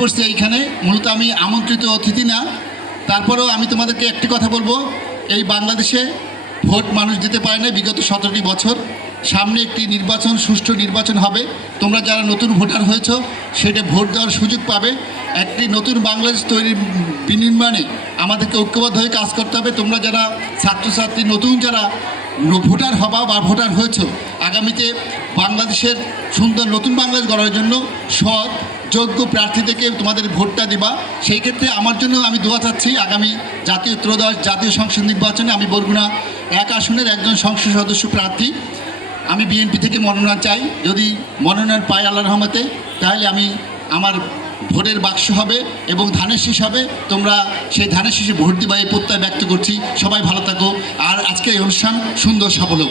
পড়ছি এইখানে। মূলত আমি আমন্ত্রিত অতিথি না। তারপরেও আমি তোমাদেরকে একটি কথা বলব। এই বাংলাদেশে ভোট মানুষ দিতে পারে না বিগত সতেরোটি বছর। সামনে একটি নির্বাচন, সুষ্ঠু নির্বাচন হবে। তোমরা যারা নতুন ভোটার হয়েছ, সেটা ভোট দেওয়ার সুযোগ পাবে। একটি নতুন বাংলাদেশ তৈরির বিনির্মাণে আমাদেরকে ঐক্যবদ্ধ হয়ে কাজ করতে হবে। তোমরা যারা ছাত্রছাত্রী, নতুন যারা ভোটার হবা বা ভোটার হয়েছ, আগামীতে বাংলাদেশের সুন্দর নতুন বাংলাদেশ গড়ার জন্য সৎ যোগ্য প্রার্থী থেকে তোমাদের ভোটটা দিবা। সেই ক্ষেত্রে আমার জন্য আমি দোয়া চাচ্ছি, আগামী জাতীয় ত্রয়োদশ জাতীয় সংসদ নির্বাচনে আমি বরগুনা এক আসনের একজন সংসদ সদস্য প্রার্থী। আমি বিএনপি থেকে মনোনয়ন চাই। যদি মনোনয়ন পাই আল্লাহ রহমতে, তাহলে আমি আমার ভোটের বাক্স হবে এবং ধানের শীষ হবে। তোমরা সেই ধানের শীষে ভোট দিবা, এই প্রত্যয় ব্যক্ত করছি। সবাই ভালো থাকো। আর আজকে এই অনুষ্ঠান সুন্দর সফল হোক